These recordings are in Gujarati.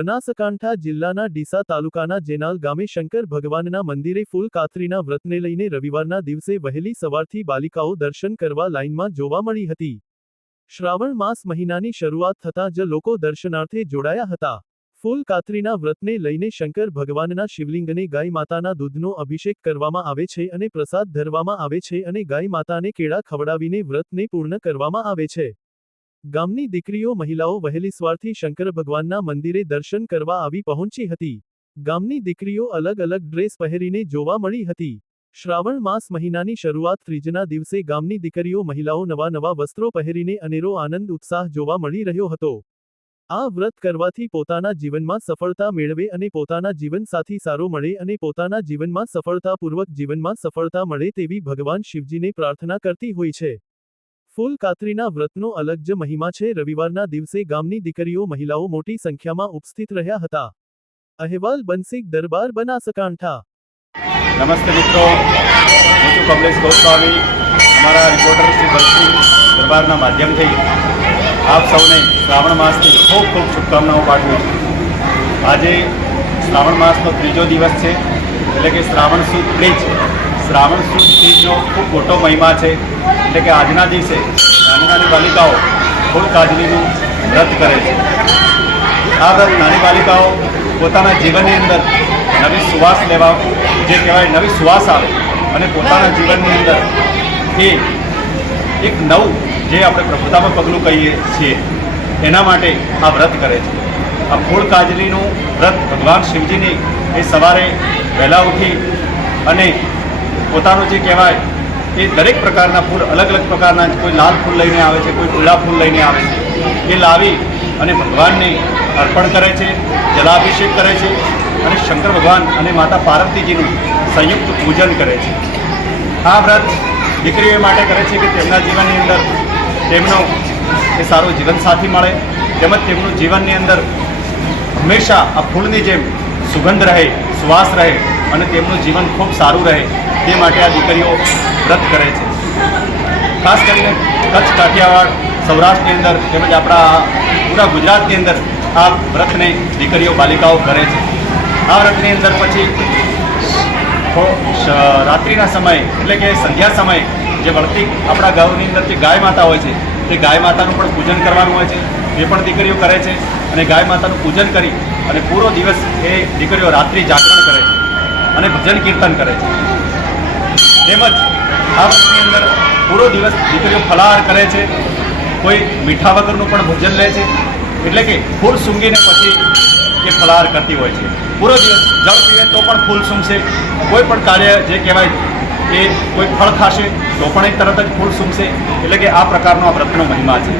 બનાસકાંઠા જિલ્લાના ડીસા તાલુકાના જેનાલ ગામે શંકર ભગવાનના મંદિરે ફૂલ કાતરીના વ્રતને લઈને રવિવારના દિવસે વહેલી સવારથી બાલિકાઓ દર્શન કરવા લાઇનમાં જોવા મળી હતી। શ્રાવણ માસ મહિનાની શરૂઆત થતાં જ લોકો દર્શનાર્થે જોડાયા હતા। ફૂલ કાતરીના વ્રતને લઈને શંકર ભગવાનના શિવલિંગને ગાય માતાના દૂધનો અભિષેક કરવામાં આવે છે અને પ્રસાદ ધરવામાં આવે છે અને ગાય માતાને કેળા ખવડાવીને વ્રતને પૂર્ણ કરવામાં આવે છે। ગામની દીકરીઓ મહિલાઓ વહેલી સવારથી શંકર ભગવાનના મંદિરે દર્શન કરવા આવી પહોંચી હતી। ગામની દીકરીઓ અલગ અલગ ડ્રેસ પહેરીને જોવા મળી હતી। શ્રાવણ માસ મહિનાની શરૂઆત ત્રીજના દિવસે ગામની દીકરીઓ મહિલાઓ નવા વસ્ત્રો પહેરીને અનેરો આનંદ ઉત્સાહ જોવા મળી રહ્યો હતો। આ વ્રત કરવાથી પોતાના જીવનમાં સફળતા મેળવે અને પોતાના જીવનસાથી સારો મળે અને પોતાના જીવનમાં સફળતાપૂર્વક જીવનમાં સફળતા મળે તેવી ભગવાન શિવજીને પ્રાર્થના કરતી હોય છે। ફૂલ કાતરીના વ્રતનો અલગ જ મહિમા છે। રવિવારના દિવસે ગામની દીકરીઓ મહિલાઓ મોટી સંખ્યામાં ઉપસ્થિત રહ્યા હતા। અહેવાલ બંસીક દરબાર બનાસકાંઠા। નમસ્તે મિત્રો, હું છું કમલેશ ગોસ્વામી। અમારા રિપોર્ટર શ્રી બંસીક દરબારના માધ્યમથી આપ સૌને શ્રાવણ માસની ખૂબ ખૂબ શુભકામનાઓ પાઠવું છું। આજે શ્રાવણ માસનો ત્રીજો દિવસ છે, એટલે કે શ્રાવણ સુદ ત્રીજ। શ્રાવણ સુદ ત્રીજનો ખૂબ મોટો મહિમા છે, એટલે કે આજના દિવસે નાની નાની બાલિકાઓ ફૂલ કાજલીનું વ્રત કરે છે। આ વ્રત નાની બાલિકાઓ પોતાના જીવનની અંદર નવી સુવાસ લેવા, જે કહેવાય નવી સુવાસ આવે અને પોતાના જીવનની અંદર એ એક નવું જે આપણે પ્રભુતામાં પગલું કહીએ છીએ એના માટે આ વ્રત કરે છે। આ ફૂલ કાજલીનું વ્રત ભગવાન શિવજીની એ સવારે વહેલા ઉઠી અને પોતાનું જે કહેવાય એ દરેક પ્રકારના ફૂલ અલગ અલગ પ્રકારના, કોઈ લાલ ફૂલ લઈને આવે છે, કોઈ પીળા ફૂલ લઈને આવે છે, એ લાવી અને ભગવાનને અર્પણ કરે છે, જલાભિષેક કરે છે અને શંકર ભગવાન અને માતા પાર્વતીજીનું સંયુક્ત પૂજન કરે છે। આ વ્રત દીકરીઓ માટે કરે છે કે તેમના જીવનની અંદર તેમનો એ સારો જીવનસાથી મળે, તેમજ તેમનું જીવનની અંદર હંમેશા આ ફૂલની જેમ સુગંધ રહે, સુવાસ રહે અને તેમનું જીવન ખૂબ સારું રહે, તે માટે આ દીકરીઓ વ્રત કરે છે। ખાસ કરીને કચ્છ, કાઠિયાવાડ, સૌરાષ્ટ્રની અંદર તેમજ આપણા પૂરા ગુજરાતની અંદર આ વ્રતને દીકરીઓ બાલિકાઓ કરે છે। આ વ્રતની અંદર પછી રાત્રિના સમયે એટલે કે સંધ્યા સમયે જે વળતી આપણા ગામની અંદર જે ગાય માતા હોય છે તે ગાય માતાનું પણ પૂજન કરવાનું હોય છે, એ પણ દીકરીઓ કરે છે અને ગાય માતાનું પૂજન કરી અને પૂરો દિવસ એ દીકરીઓ રાત્રિ જાગરણ કરે છે અને ભજન કીર્તન કરે છે। તેમજ આ વ્રતની અંદર પૂરો દિવસ દીકરીઓ ફલાહાર કરે છે, કોઈ મીઠા વગરનું પણ ભોજન લે છે, એટલે કે ફૂલ સૂંઘીને પછી એ ફલાહાર કરતી હોય છે। પૂરો દિવસ જળ પીવે તો પણ ફૂલ સૂંઘશે, કોઈ પણ કાર્ય જે કહેવાય એ કોઈ ફળ ખાશે તો પણ એ તરત જ ફૂલ સૂંઘશે, એટલે કે આ પ્રકારનો આ વ્રતનો મહિમા છે।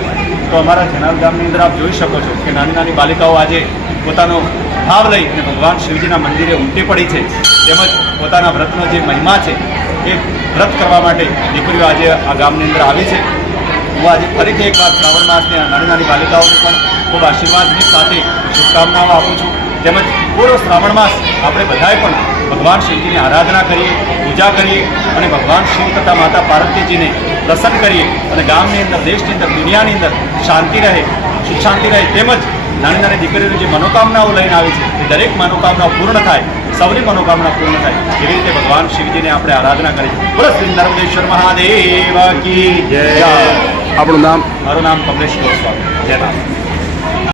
તો અમારા જેનાલ ગામની અંદર આપ જોઈ શકો છો કે નાની નાની બાલિકાઓ આજે પોતાનો ભાવ લઈ અને ભગવાન શિવજીના મંદિરે ઉમટી પડી છે, તેમજ પોતાના વ્રતનો જે મહિમા છે એ વ્રત કરવા માટે દીકરીઓ આજે આ ગામની અંદર આવી છે। હું આજે ફરીથી એકવાર શ્રાવણ માસની નાની નાની બાલિકાઓને પણ ખૂબ આશીર્વાદની સાથે શુભકામનાઓ આપું છું। તેમજ પૂરો શ્રાવણ માસ આપણે બધાએ પણ ભગવાન શિવજીની આરાધના કરીએ, પૂજા કરીએ અને ભગવાન શિવ તથા માતા પાર્વતીજીને પ્રસન્ન કરીએ અને ગામની અંદર, દેશની અંદર, દુનિયાની અંદર શાંતિ રહે, સુખ શાંતિ રહે, તેમજ નાની નાની દીકરીઓની જે મનોકામનાઓ લઈને આવી છે એ દરેક મનોકામનાઓ પૂર્ણ થાય, સૌની મનોકામના પૂર્ણ થાય, એવી રીતે ભગવાન શિવજીને આપણે આરાધના કરીએ। બોલો શ્રી નર્મદેશ્વર મહાદેવ કી જય। આપણું નામ? મારું નામ કમલેશ ગોસ્વામી। જય નાથ।